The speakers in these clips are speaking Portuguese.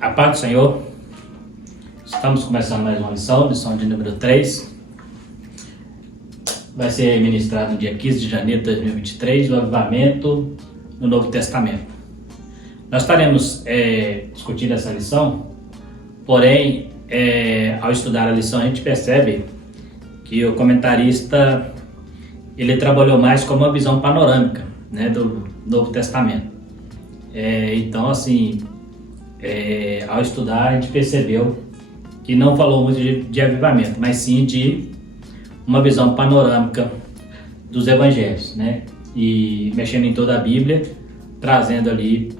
A paz do Senhor. Estamos começando mais uma lição de número 3. Vai ser ministrado no dia 15 de janeiro de 2023, o avivamento no Novo Testamento. Nós estaremos discutindo essa lição, porém, ao estudar a lição, a gente percebe que o comentarista ele trabalhou mais com uma visão panorâmica, né, do Novo Testamento. Então, assim, ao estudar, a gente percebeu que não falou muito de avivamento, mas sim de uma visão panorâmica dos evangelhos, né? E mexendo em toda a Bíblia, trazendo ali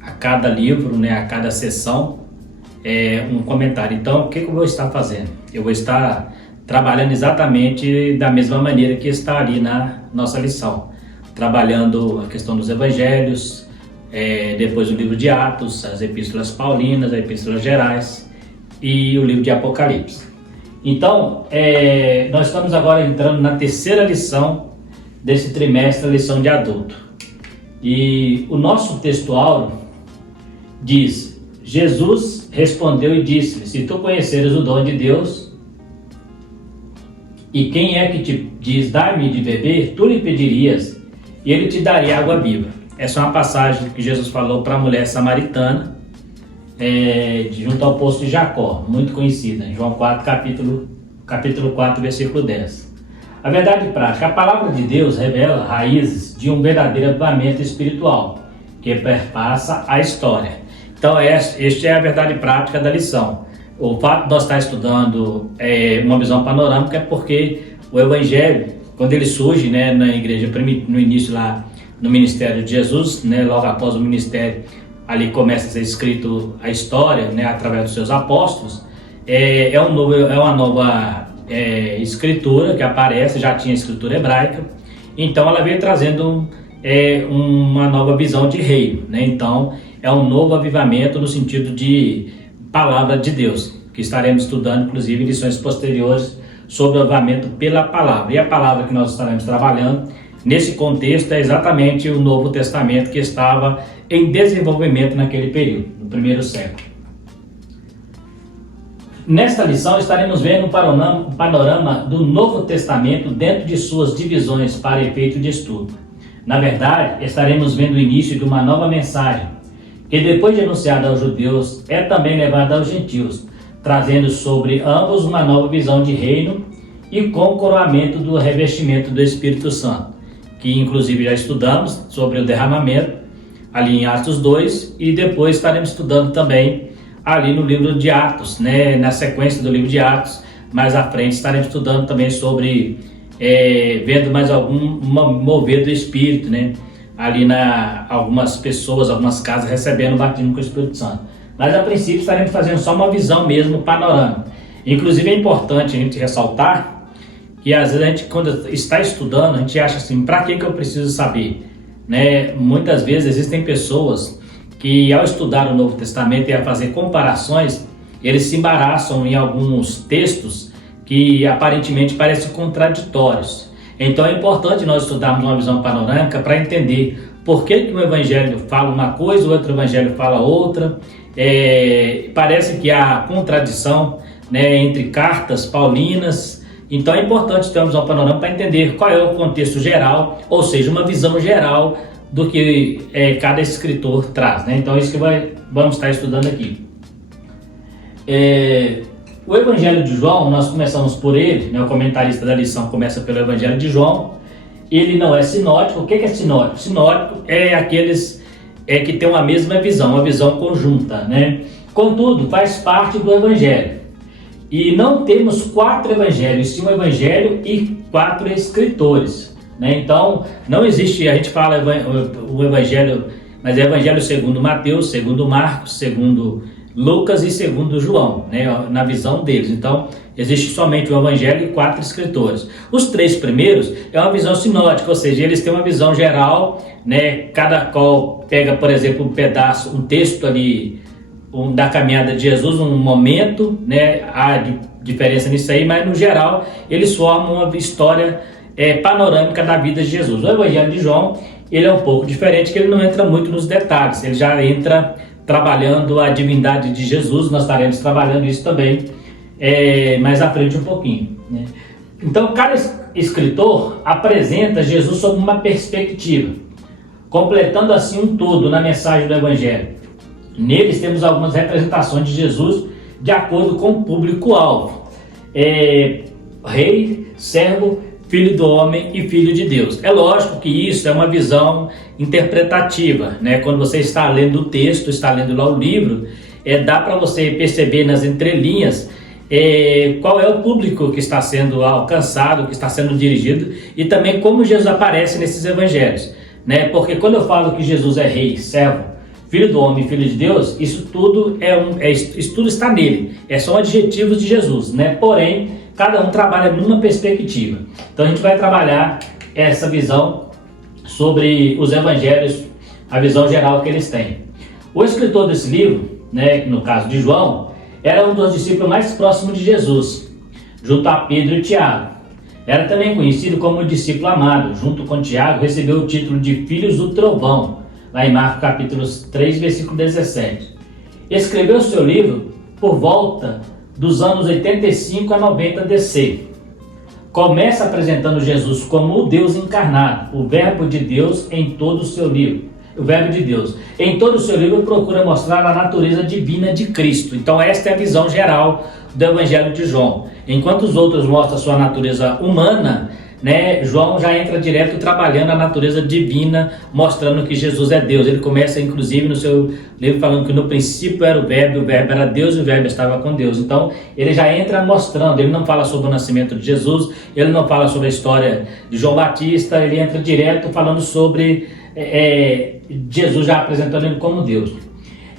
a cada livro, né, a cada sessão, um comentário. Então, o que eu vou estar fazendo? Eu vou estar trabalhando exatamente da mesma maneira que está ali na nossa lição, trabalhando a questão dos evangelhos, depois o livro de Atos, as epístolas paulinas, as epístolas gerais e o livro de Apocalipse. Então, nós estamos agora entrando na terceira lição desse trimestre, a lição de adulto. E o nosso texto áureo diz: Jesus respondeu e disse-lhe: se tu conheceres o dom de Deus, e quem é que te diz, dá-me de beber, tu lhe pedirias, e ele te daria água viva. Essa é uma passagem que Jesus falou para a mulher samaritana, junto ao poço de Jacó, muito conhecida, em João 4, capítulo 4, versículo 10. A verdade prática: a palavra de Deus revela raízes de um verdadeiro avivamento espiritual, que perpassa a história. Então, esta é a verdade prática da lição. O fato de nós estar estudando uma visão panorâmica é porque o Evangelho, quando ele surge, né, na igreja, no início lá, no ministério de Jesus, né, logo após o ministério, ali começa a ser escrito a história, né, através dos seus apóstolos, é uma nova escritura que aparece, já tinha escritura hebraica, então ela veio trazendo uma nova visão de reino, né? Então é um novo avivamento no sentido de palavra de Deus, que estaremos estudando inclusive em lições posteriores sobre o avivamento pela palavra. E a palavra que nós estaremos trabalhando nesse contexto é exatamente o Novo Testamento, que estava em desenvolvimento naquele período, no primeiro século. Nesta lição estaremos vendo um panorama do Novo Testamento dentro de suas divisões para efeito de estudo. Na verdade, estaremos vendo o início de uma nova mensagem, que depois de anunciada aos judeus, é também levada aos gentios, trazendo sobre ambos uma nova visão de reino e com o coroamento do revestimento do Espírito Santo, que inclusive já estudamos sobre o derramamento ali em Atos 2, e depois estaremos estudando também ali no livro de Atos, né, na sequência do livro de Atos, mais à frente estaremos estudando também sobre, vendo mais algum mover do Espírito, né, ali algumas pessoas, algumas casas recebendo o batismo com o Espírito Santo. Mas a princípio estaremos fazendo só uma visão mesmo panorâmica. Inclusive é importante a gente ressaltar que às vezes a gente, quando está estudando, a gente acha assim, para que eu preciso saber? Né? Muitas vezes existem pessoas que ao estudar o Novo Testamento e a fazer comparações, eles se embaraçam em alguns textos que aparentemente parecem contraditórios. Então é importante nós estudarmos uma visão panorâmica para entender por que um evangelho fala uma coisa, o outro evangelho fala outra. Parece que há contradição, né, entre cartas paulinas. Então é importante ter uma visão panorâmica para entender qual é o contexto geral, ou seja, uma visão geral do que cada escritor traz, né? Então é isso que vamos estar estudando aqui. O Evangelho de João, nós começamos por ele, né? O comentarista da lição começa pelo Evangelho de João. Ele não é sinótico. O que é sinótico? Sinótico é aqueles que têm uma mesma visão, uma visão conjunta, né? Contudo, faz parte do Evangelho. E não temos 4 evangelhos, sim um evangelho e 4 escritores, né? Então, não existe, a gente fala o evangelho, mas é evangelho segundo Mateus, segundo Marcos, segundo Lucas e segundo João, né? Na visão deles. Então, existe somente o evangelho e 4 escritores. Os 3 primeiros é uma visão sinótica, ou seja, eles têm uma visão geral, né? Cada qual pega, por exemplo, um pedaço, um texto ali da caminhada de Jesus, um momento, né? Há diferença nisso aí, mas no geral eles formam uma história panorâmica da vida de Jesus. O Evangelho de João, ele é um pouco diferente, que ele não entra muito nos detalhes, ele já entra trabalhando a divindade de Jesus, nós estaremos trabalhando isso também mais à frente um pouquinho, né? Então, cada escritor apresenta Jesus sob uma perspectiva, completando assim um todo na mensagem do Evangelho. Neles temos algumas representações de Jesus de acordo com o público-alvo: rei, servo, filho do homem e filho de Deus. É lógico que isso é uma visão interpretativa, né? Quando você está lendo o texto, está lendo lá o livro, dá para você perceber nas entrelinhas qual é o público que está sendo alcançado, que está sendo dirigido, e também como Jesus aparece nesses evangelhos, né? Porque quando eu falo que Jesus é rei, servo, filho do homem e filho de Deus, isso tudo isso tudo está nele, são adjetivos de Jesus, né? Porém, cada um trabalha numa perspectiva. Então a gente vai trabalhar essa visão sobre os evangelhos, a visão geral que eles têm. O escritor desse livro, né, no caso de João, era um dos discípulos mais próximos de Jesus, junto a Pedro e Tiago. Era também conhecido como o discípulo amado. Junto com Tiago, recebeu o título de Filhos do Trovão, lá em Marcos capítulo 3, versículo 17. Escreveu seu livro por volta dos anos 85 a 90 DC. Começa apresentando Jesus como o Deus encarnado, o Verbo de Deus em todo o seu livro. O Verbo de Deus. Em todo o seu livro procura mostrar a natureza divina de Cristo. Então esta é a visão geral do Evangelho de João. Enquanto os outros mostram a sua natureza humana, né, João já entra direto trabalhando a natureza divina, mostrando que Jesus é Deus. Ele começa inclusive no seu livro falando que no princípio era o Verbo era Deus e o Verbo estava com Deus. Então ele já entra mostrando, ele não fala sobre o nascimento de Jesus, ele não fala sobre a história de João Batista, ele entra direto falando sobre Jesus, já apresentando ele como Deus.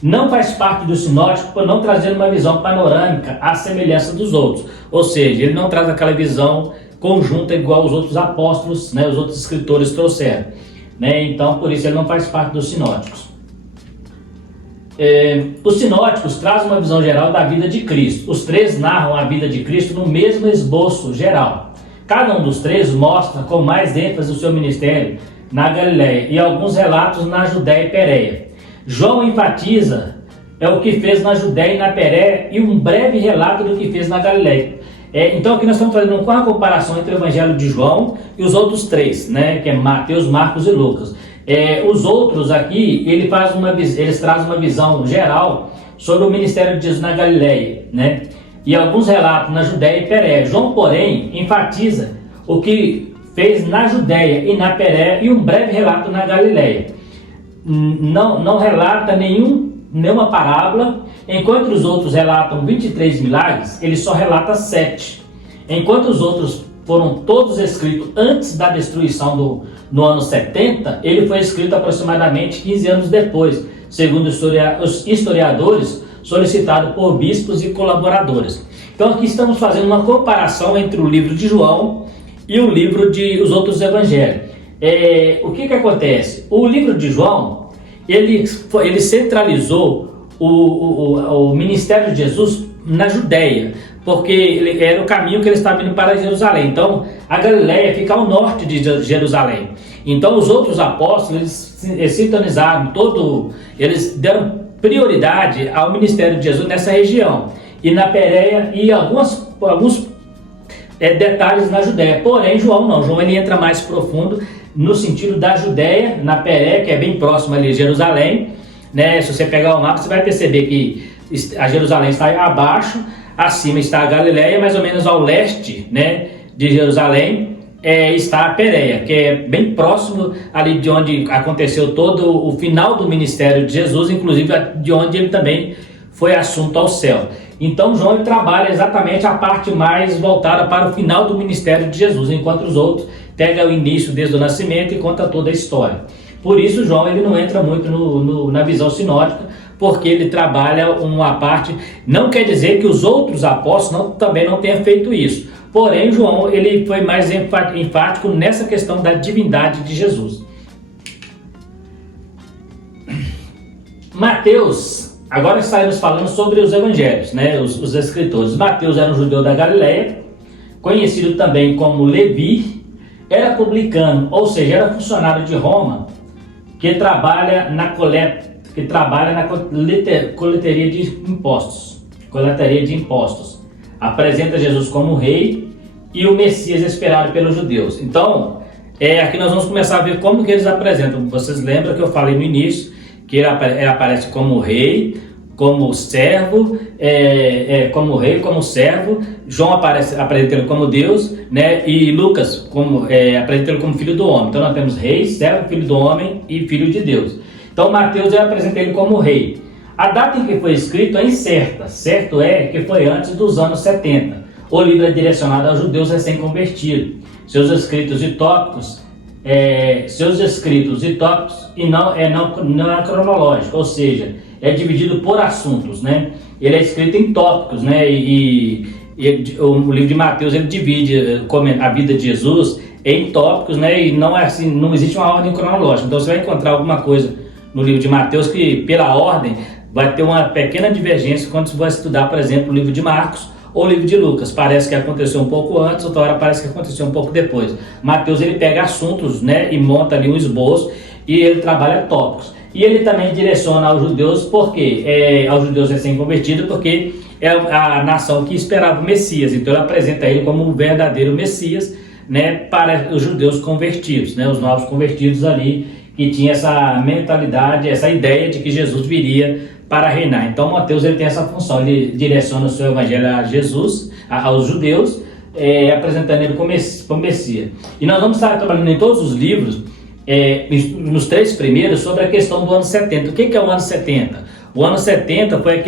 Não faz parte do sinótico por não trazer uma visão panorâmica à semelhança dos outros, ou seja, ele não traz aquela visão conjunta igual os outros apóstolos, né, os outros escritores trouxeram, né? Então por isso ele não faz parte dos sinóticos. Os sinóticos trazem uma visão geral da vida de Cristo. Os três narram a vida de Cristo no mesmo esboço geral. Cada um dos três mostra com mais ênfase o seu ministério na Galileia e alguns relatos na Judéia e Pérea. João enfatiza o que fez na Judéia e na Pérea e um breve relato do que fez na Galileia. Então aqui nós estamos fazendo uma comparação entre o Evangelho de João e os outros três, né, que é Mateus, Marcos e Lucas. Os outros aqui, eles trazem uma visão geral sobre o ministério de Jesus na Galileia, né, e alguns relatos na Judéia e Pérea. João, porém, enfatiza o que fez na Judéia e na Pérea e um breve relato na Galileia. Não relata nenhuma parábola. Enquanto os outros relatam 23 milagres, ele só relata 7. Enquanto os outros foram todos escritos antes da destruição no ano 70, ele foi escrito aproximadamente 15 anos depois, segundo os historiadores, solicitado por bispos e colaboradores. Então aqui estamos fazendo uma comparação entre o livro de João e o livro os outros evangelhos. O que acontece? O livro de João, ele centralizou o ministério de Jesus na Judéia, porque era o caminho que ele estava indo para Jerusalém. Então a Galileia fica ao norte de Jerusalém. Então os outros apóstolos, eles sintonizaram eles deram prioridade ao ministério de Jesus nessa região, e na Pérea, e alguns detalhes na Judéia. Porém João não, João ele entra mais profundo no sentido da Judéia, na Pérea, que é bem próximo ali de Jerusalém, né? Se você pegar o mapa, você vai perceber que a Jerusalém está abaixo, acima está a Galileia, mais ou menos ao leste, né, de Jerusalém está a Pérea, que é bem próximo ali de onde aconteceu todo o final do ministério de Jesus, inclusive de onde ele também foi assunto ao céu. Então João ele trabalha exatamente a parte mais voltada para o final do ministério de Jesus, enquanto os outros pegam o início desde o nascimento e conta toda a história. Por isso João ele não entra muito na visão sinótica, porque ele trabalha uma parte. Não quer dizer que os outros apóstolos também não tenham feito isso. Porém João ele foi mais enfático nessa questão da divindade de Jesus. Mateus, agora estaremos falando sobre os evangelhos, né? Os escritores. Mateus era um judeu da Galileia, conhecido também como Levi, era publicano, ou seja, era funcionário de Roma, que trabalha na coleta que trabalha na coleteria de impostos. Apresenta Jesus como rei e o Messias esperado pelos judeus. Então, aqui nós vamos começar a ver como que eles apresentam. Vocês lembram que eu falei no início que ele aparece como rei, como servo, como servo. João apresenta ele como Deus, né? E Lucas apresenta ele como filho do homem. Então nós temos rei, servo, filho do homem e filho de Deus. Então Mateus apresenta ele como rei. A data em que foi escrito é incerta. Certo é que foi antes dos anos 70. O livro é direcionado aos judeus recém-convertidos. Seus escritos e tópicos e não é cronológico, ou seja, é dividido por assuntos, né? Ele é escrito em tópicos, né? E o livro de Mateus ele divide a vida de Jesus em tópicos, né? E não é assim, não existe uma ordem cronológica. Então você vai encontrar alguma coisa no livro de Mateus que pela ordem vai ter uma pequena divergência quando você vai estudar, por exemplo, o livro de Marcos ou o livro de Lucas. Parece que aconteceu um pouco antes, outra hora parece que aconteceu um pouco depois. Mateus ele pega assuntos, né, e monta ali um esboço e ele trabalha tópicos. E ele também direciona aos judeus, porque aos judeus recém-convertidos, porque é a nação que esperava o Messias. Então ele apresenta ele como um verdadeiro Messias, né, para os judeus convertidos, né, os novos convertidos ali, que tinha essa mentalidade, essa ideia de que Jesus viria para reinar. Então Mateus ele tem essa função, ele direciona o seu evangelho a Jesus, aos judeus, apresentando ele como Messias. E nós vamos estar trabalhando em todos os livros, nos 3 primeiros, sobre a questão do ano 70. O que é o ano 70? O ano 70 foi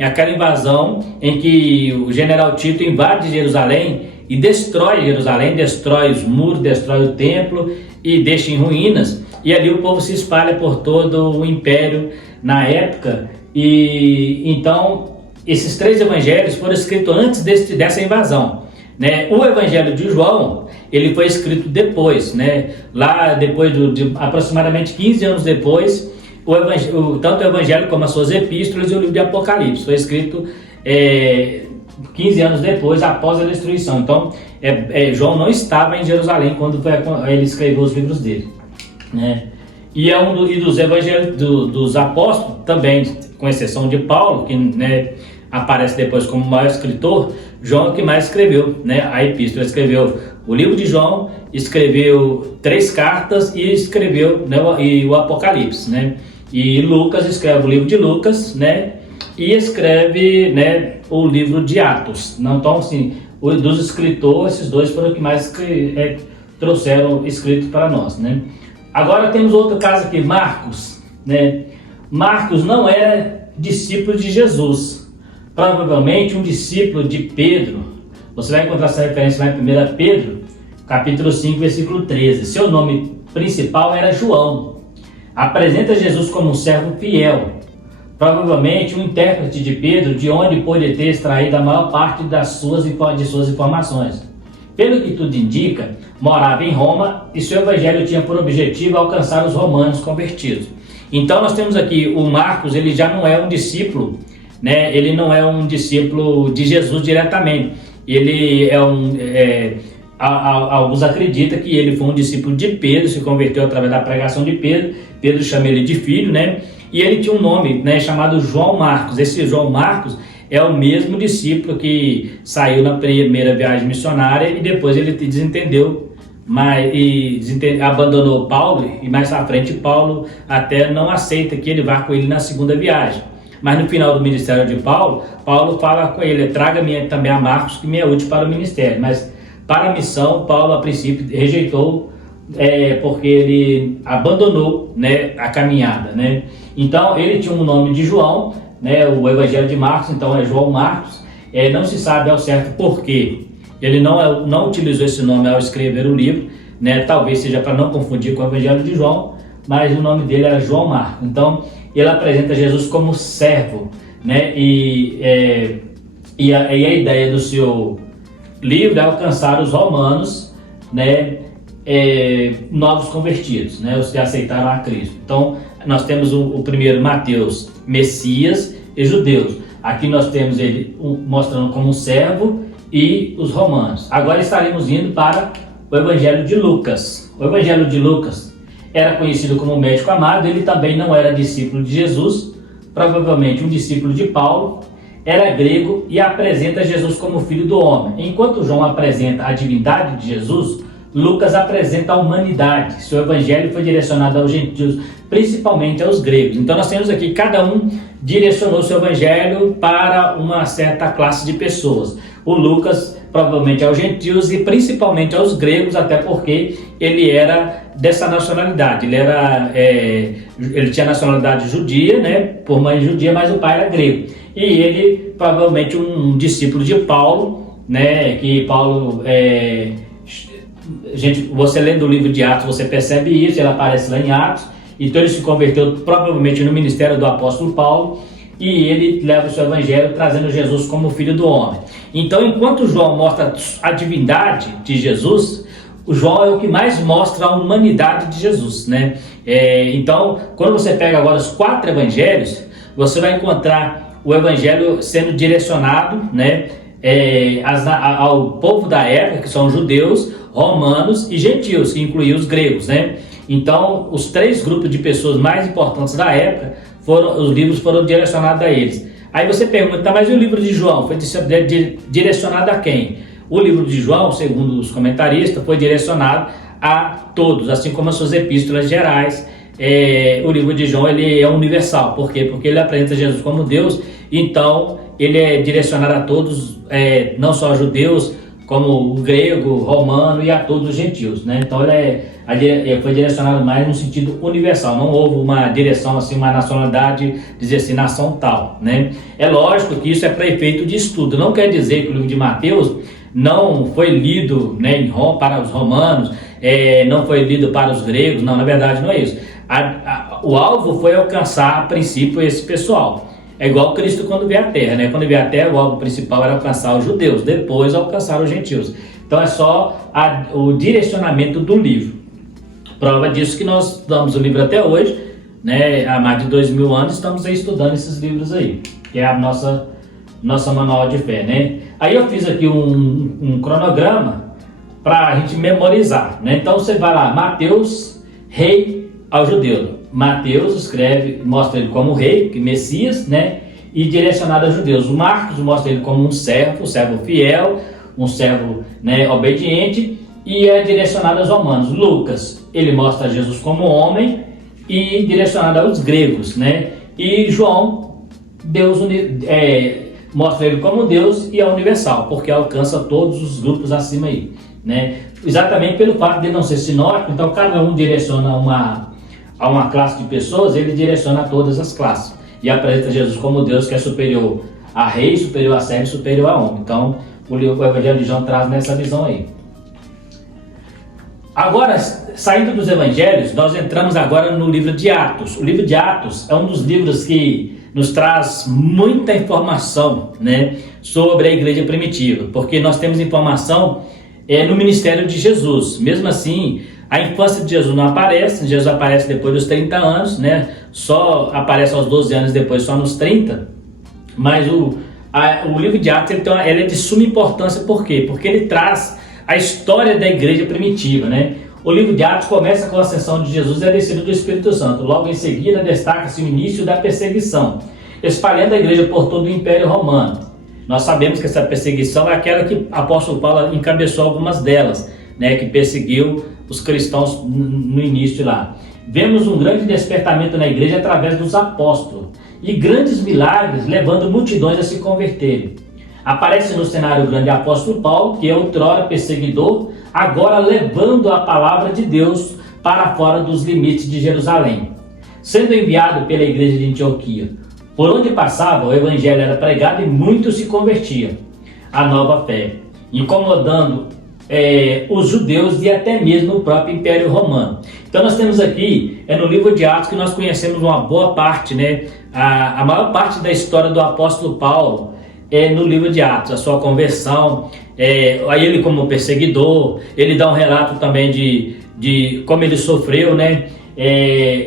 aquela invasão em que o general Tito invade Jerusalém e destrói Jerusalém, destrói os muros, destrói o templo e deixa em ruínas. E ali o povo se espalha por todo o império na época. E então esses 3 evangelhos foram escritos antes dessa invasão, né? O evangelho de João ele foi escrito depois, né? Lá depois de aproximadamente 15 anos depois, tanto o evangelho como as suas epístolas e o livro de Apocalipse foi escrito 15 anos depois, após a destruição. Então João não estava em Jerusalém quando ele escreveu os livros dele, né? E dos evangelhos dos apóstolos também, com exceção de Paulo, que, né, aparece depois como maior escritor, João é o que mais escreveu, né, a epístola. Escreveu o livro de João, escreveu 3 cartas e escreveu, né, o Apocalipse, né? E Lucas escreve o livro de Lucas, né, e escreve, né, o livro de Atos. Então, assim, dos escritores, esses 2 foram os que mais trouxeram escritos para nós, né? Agora temos outro caso aqui, Marcos, né? Marcos não era discípulo de Jesus, provavelmente um discípulo de Pedro. Você vai encontrar essa referência lá em 1 Pedro, capítulo 5, versículo 13. Seu nome principal era João. Apresenta Jesus como um servo fiel, provavelmente um intérprete de Pedro, de onde pôde ter extraído a maior parte de suas informações. Pelo que tudo indica, morava em Roma e seu evangelho tinha por objetivo alcançar os romanos convertidos. Então nós temos aqui o Marcos, ele já não é um discípulo, né? Ele não é um discípulo de Jesus diretamente. Ele alguns acreditam que ele foi um discípulo de Pedro, se converteu através da pregação de Pedro. Pedro chama ele de filho, né? E ele tinha um nome, né, chamado João Marcos. Esse João Marcos é o mesmo discípulo que saiu na primeira viagem missionária e depois ele desentendeu, abandonou Paulo, e mais à frente Paulo até não aceita que ele vá com ele na segunda viagem. Mas no final do ministério de Paulo, Paulo fala com ele: traga-me também a Marcos, que me é útil para o ministério. Mas para a missão, Paulo a princípio rejeitou, porque ele abandonou, né, a caminhada, né? Então ele tinha um nome de João, né? O evangelho de Marcos então é João Marcos. Não se sabe ao certo por quê ele não utilizou esse nome ao escrever o livro, né? Talvez seja para não confundir com o evangelho de João, mas o nome dele era João Marcos. Então ele apresenta Jesus como servo, né? E a ideia do seu livro é alcançar os romanos, né? Novos convertidos, né? Os que aceitaram a Cristo. Então nós temos o primeiro, Mateus, Messias e judeus. Aqui nós temos ele mostrando como um servo e os romanos. Agora estaremos indo para o evangelho de Lucas. O evangelho de Lucas era conhecido como médico amado, ele também não era discípulo de Jesus, provavelmente um discípulo de Paulo, era grego e apresenta Jesus como filho do homem. Enquanto João apresenta a divindade de Jesus, Lucas apresenta a humanidade. Seu evangelho foi direcionado aos gentios, principalmente aos gregos. Então nós temos aqui, cada um direcionou seu evangelho para uma certa classe de pessoas. O Lucas provavelmente aos gentios e principalmente aos gregos, até porque ele era dessa nacionalidade. Ele tinha nacionalidade judia, né, por mãe judia, mas o pai era grego. E ele provavelmente um discípulo de Paulo, né, que Paulo você lendo o livro de Atos, você percebe isso, ele aparece lá em Atos. Então ele se converteu provavelmente no ministério do apóstolo Paulo, e ele leva o seu evangelho trazendo Jesus como filho do homem. Então, enquanto João mostra a divindade de Jesus, o João é o que mais mostra a humanidade de Jesus, né? Então, quando você pega agora os 4 evangelhos, você vai encontrar o evangelho sendo direcionado, né, ao povo da época, que são judeus, romanos e gentios, que incluía os gregos, né? Então, os 3 grupos de pessoas mais importantes da época, os livros foram direcionados a eles. Aí você pergunta, tá, mas e o livro de João? Foi direcionado a quem? O livro de João, segundo os comentaristas, foi direcionado a todos, assim como as suas epístolas gerais. O livro de João, ele é universal. Por quê? Porque ele apresenta Jesus como Deus, então ele é direcionado a todos, não só a judeus, como o grego, o romano e a todos os gentios, né? Então ele foi direcionado mais no sentido universal, não houve uma direção assim, uma nacionalidade, dizer assim, nação tal, né? É lógico que isso é para efeito de estudo, não quer dizer que o livro de Mateus não foi lido, né, para os romanos, não foi lido para os gregos, não, na verdade não é isso. O alvo foi alcançar a princípio esse pessoal. É igual Cristo quando veio à Terra, né? Quando veio à Terra, o alvo principal era alcançar os judeus, depois alcançar os gentios. Então é só o direcionamento do livro. Prova disso que nós estudamos o livro até hoje, né? Há mais de 2000 anos estamos aí estudando esses livros aí, que é a nossa manual de fé, né? Aí eu fiz aqui um cronograma para a gente memorizar, né? Então você vai lá, Mateus, rei aos judeus. Mateus escreve, mostra ele como rei, que Messias, né? E direcionado aos judeus. O Marcos mostra ele como um servo fiel, um servo, né, obediente, e é direcionado aos romanos. Lucas, ele mostra Jesus como homem e direcionado aos gregos, né? E João, mostra ele como Deus e é universal, porque alcança todos os grupos acima aí, né? Exatamente pelo fato de não ser sinótico, então cada um direciona a uma classe de pessoas, ele direciona a todas as classes e apresenta Jesus como Deus, que é superior a rei, superior a servo, superior a homem. Então o Evangelho de João traz nessa visão aí. Agora, saindo dos evangelhos, nós entramos agora no livro de Atos. O livro de Atos é um dos livros que nos traz muita informação, né, sobre a igreja primitiva, porque nós temos informação no ministério de Jesus. Mesmo assim, a infância de Jesus não aparece, Jesus aparece depois dos 30 anos, né? Só aparece aos 12 anos, depois só nos 30. Mas o livro de Atos ele é de suma importância, por quê? Porque ele traz a história da igreja primitiva, né? O livro de Atos começa com a ascensão de Jesus e a descida do Espírito Santo. Logo em seguida destaca-se o início da perseguição, espalhando a igreja por todo o Império Romano. Nós sabemos que essa perseguição é aquela que o apóstolo Paulo encabeçou algumas delas, né, que perseguiu os cristãos no início lá. Vemos um grande despertamento na igreja através dos apóstolos e grandes milagres levando multidões a se converterem. Aparece no cenário o grande apóstolo Paulo, que é outrora perseguidor, agora levando a palavra de Deus para fora dos limites de Jerusalém. Sendo enviado pela igreja de Antioquia, por onde passava, o evangelho era pregado e muitos se convertiam à nova fé, incomodando os judeus e até mesmo o próprio Império Romano. Então nós temos aqui, no livro de Atos, que nós conhecemos uma boa parte, né? A maior parte da história do apóstolo Paulo no livro de Atos, a sua conversão, aí ele como perseguidor, ele dá um relato também de como ele sofreu, né?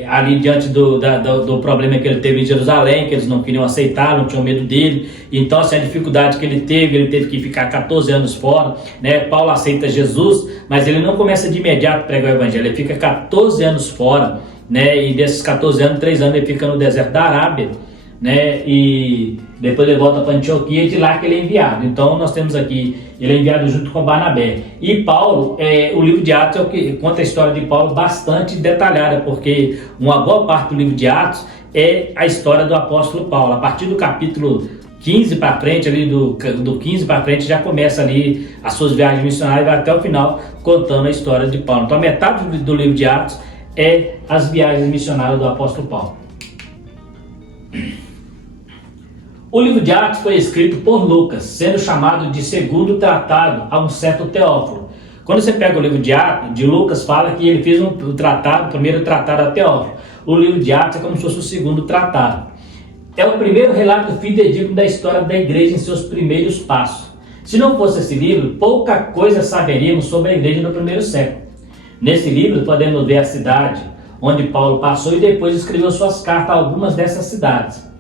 ali diante do problema que ele teve em Jerusalém, que eles não queriam aceitar, não tinham medo dele. Então, assim, a dificuldade que ele teve que ficar 14 anos fora, né? Paulo aceita Jesus, mas ele não começa de imediato a pregar o evangelho, ele fica 14 anos fora, né? E desses 14 anos, 3 anos ele fica no deserto da Arábia, né? E depois ele volta para Antioquia, de lá que ele é enviado. Então nós temos aqui, ele é enviado junto com Barnabé. E Paulo, o livro de Atos é o que conta a história de Paulo bastante detalhada, porque uma boa parte do livro de Atos é a história do apóstolo Paulo. A partir do capítulo 15 para frente, ali do 15 para frente, já começa ali as suas viagens missionárias, vai até o final contando a história de Paulo. Então a metade do livro de Atos é as viagens missionárias do apóstolo Paulo. O livro de Atos foi escrito por Lucas, sendo chamado de segundo tratado a um certo Teófilo. Quando você pega o livro de Atos, de Lucas, fala que ele fez o primeiro tratado a Teófilo. O livro de Atos é como se fosse o segundo tratado. É o primeiro relato fidedigno da história da igreja em seus primeiros passos. Se não fosse esse livro, pouca coisa saberíamos sobre a igreja no primeiro século. Nesse livro podemos ver a cidade onde Paulo passou e depois escreveu suas cartas a algumas dessas cidades.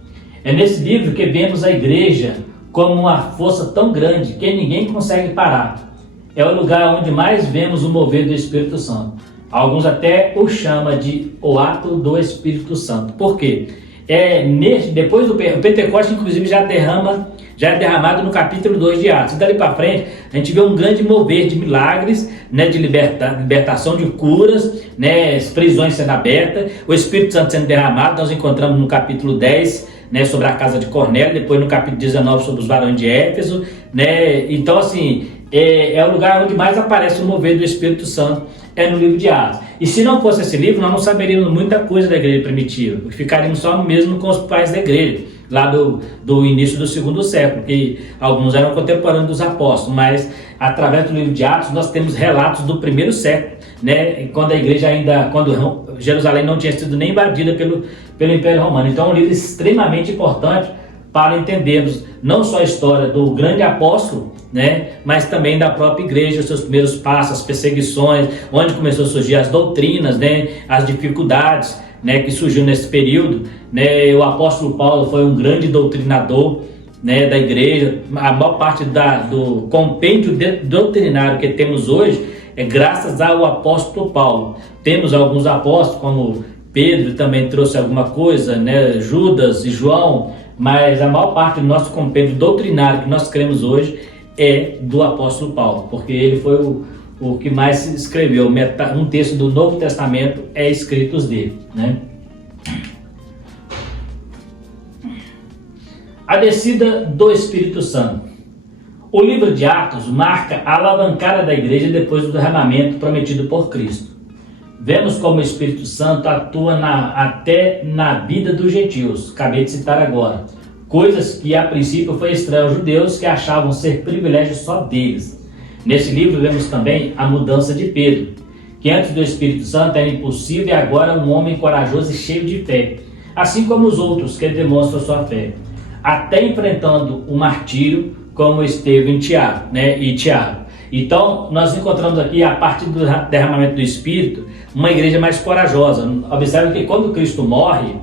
É nesse livro que vemos a igreja como uma força tão grande que ninguém consegue parar. É o lugar onde mais vemos o mover do Espírito Santo. Alguns até o chamam de o ato do Espírito Santo. Por quê? Depois do Pentecostes, inclusive, já é derramado no capítulo 2 de Atos. E dali para frente, a gente vê um grande mover de milagres, né, de libertação, de curas, né, prisões sendo abertas, o Espírito Santo sendo derramado. Nós encontramos no capítulo 10, né, sobre a casa de Cornélio, depois no capítulo 19 sobre os varões de Éfeso, né? Então, assim, é o lugar onde mais aparece o mover do Espírito Santo, é no livro de Atos. E se não fosse esse livro, nós não saberíamos muita coisa da igreja primitiva, ficaríamos só mesmo com os pais da igreja, lá do início do segundo século, que alguns eram contemporâneos dos apóstolos, mas através do livro de Atos nós temos relatos do primeiro século, né, quando a igreja quando Jerusalém não tinha sido nem invadida pelo Império Romano. Então é um livro extremamente importante para entendermos não só a história do grande apóstolo, né, mas também da própria igreja, os seus primeiros passos, as perseguições, onde começou a surgir as doutrinas, né, as dificuldades, né, que surgiu nesse período, né. O apóstolo Paulo foi um grande doutrinador, né, da igreja. A maior parte do compêndio doutrinário que temos hoje é graças ao apóstolo Paulo. Temos alguns apóstolos, como Pedro também trouxe alguma coisa, né, Judas e João, mas a maior parte do nosso compêndio doutrinário que nós cremos hoje é do apóstolo Paulo, porque ele foi o que mais escreveu. Um terço do Novo Testamento é escritos dele, né? A descida do Espírito Santo. O livro de Atos marca a alavancada da igreja depois do derramamento prometido por Cristo. Vemos como o Espírito Santo atua até na vida dos gentios, acabei de citar agora, coisas que a princípio foi estranho aos judeus, que achavam ser privilégio só deles. Nesse livro vemos também a mudança de Pedro, que antes do Espírito Santo era impossível e agora um homem corajoso e cheio de fé, assim como os outros que demonstram sua fé, até enfrentando o martírio, como esteve em Tiago, né, e Tiago. Então, nós encontramos aqui, a partir do derramamento do Espírito, uma igreja mais corajosa. Observe que quando Cristo morre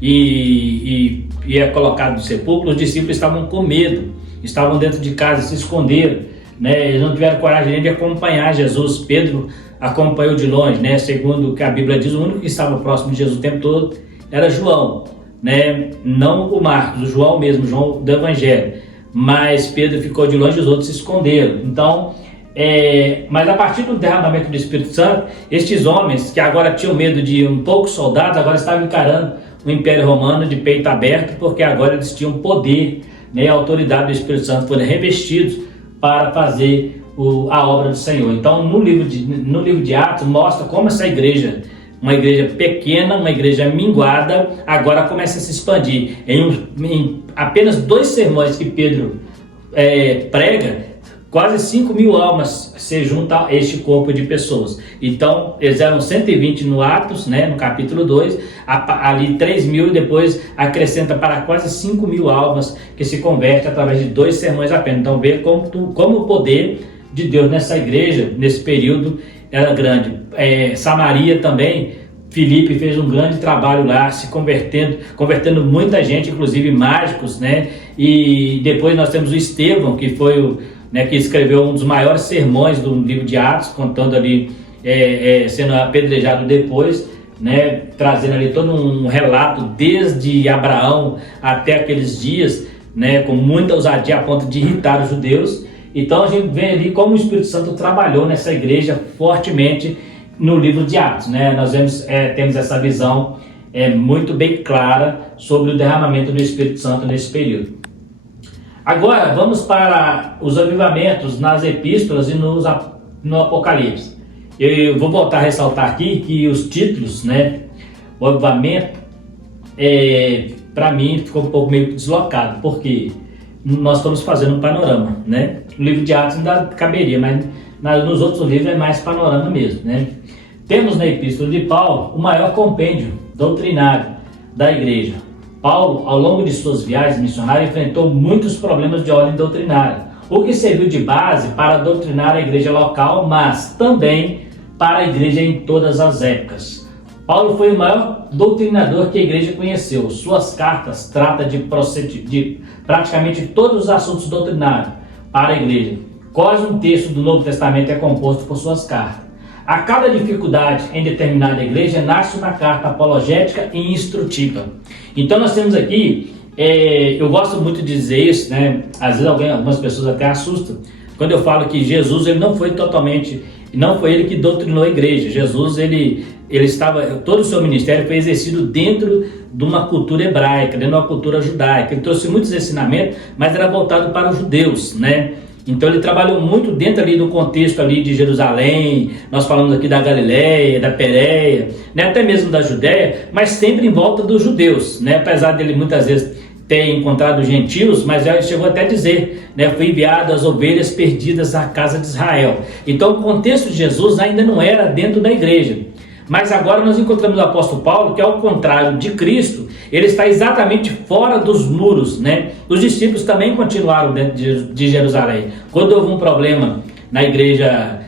e é colocado no sepulcro, os discípulos estavam com medo, estavam dentro de casa, se esconderam, né? Eles não tiveram coragem nem de acompanhar Jesus. Pedro acompanhou de longe, né? Segundo o que a Bíblia diz, o único que estava próximo de Jesus o tempo todo era João, né? Não o Marcos, o João mesmo, João do Evangelho. Mas Pedro ficou de longe e os outros se esconderam. Então, mas a partir do derramamento do Espírito Santo, estes homens que agora tinham medo de poucos soldados, agora estavam encarando o Império Romano de peito aberto, porque agora eles tinham poder, né, a autoridade do Espírito Santo, foram revestidos para fazer a obra do Senhor. Então, no livro de Atos, mostra como essa igreja, uma igreja pequena, uma igreja minguada, agora começa a se expandir. Em apenas 2 sermões que Pedro prega, quase 5.000 almas se juntam a este corpo de pessoas. Então, eles eram 120 no Atos, né, no capítulo 2, ali 3.000 e depois acrescenta para quase 5.000 almas que se convertem através de 2 sermões apenas. Então, ver como o poder de Deus nessa igreja, nesse período, era grande. Samaria também, Filipe fez um grande trabalho lá, se convertendo muita gente, inclusive mágicos, né? E depois nós temos o Estevão, que foi que escreveu um dos maiores sermões do livro de Atos, contando ali, sendo apedrejado depois, né? Trazendo ali todo um relato desde Abraão até aqueles dias, né? Com muita ousadia a ponto de irritar os judeus. Então a gente vê ali como o Espírito Santo trabalhou nessa igreja fortemente no livro de Atos, né? Nós temos essa visão muito bem clara sobre o derramamento do Espírito Santo nesse período. Agora vamos para os avivamentos nas epístolas e no Apocalipse. Eu vou voltar a ressaltar aqui que os títulos, né? O avivamento, para mim ficou um pouco meio deslocado, porque nós estamos fazendo um panorama, né? O livro de Atos ainda caberia, mas nos outros livros é mais panorama mesmo, né? Temos na Epístola de Paulo o maior compêndio doutrinário da igreja. Paulo, ao longo de suas viagens missionárias, enfrentou muitos problemas de ordem doutrinária, o que serviu de base para doutrinar a igreja local, mas também para a igreja em todas as épocas. Paulo foi o maior doutrinador que a igreja conheceu. Suas cartas tratam de praticamente todos os assuntos doutrinários para a igreja. Quase um terço do Novo Testamento é composto por suas cartas. A cada dificuldade em determinada igreja nasce uma carta apologética e instrutiva. Então nós temos aqui, eu gosto muito de dizer isso, né? Às vezes algumas pessoas até assustam quando eu falo que Jesus ele não foi ele que doutrinou a igreja. Jesus todo o seu ministério foi exercido dentro de uma cultura hebraica, dentro de uma cultura judaica. Ele trouxe muitos ensinamentos, mas era voltado para os judeus, né? Então ele trabalhou muito dentro ali do contexto ali de Jerusalém, nós falamos aqui da Galileia, da Pérea, né, até mesmo da Judéia, mas sempre em volta dos judeus, né, apesar dele muitas vezes ter encontrado gentios, mas ele chegou até a dizer, né, foi enviado as ovelhas perdidas à casa de Israel. Então o contexto de Jesus ainda não era dentro da igreja. Mas agora nós encontramos o apóstolo Paulo, que ao contrário de Cristo, ele está exatamente fora dos muros, né? Os discípulos também continuaram dentro de Jerusalém. Quando houve um problema na igreja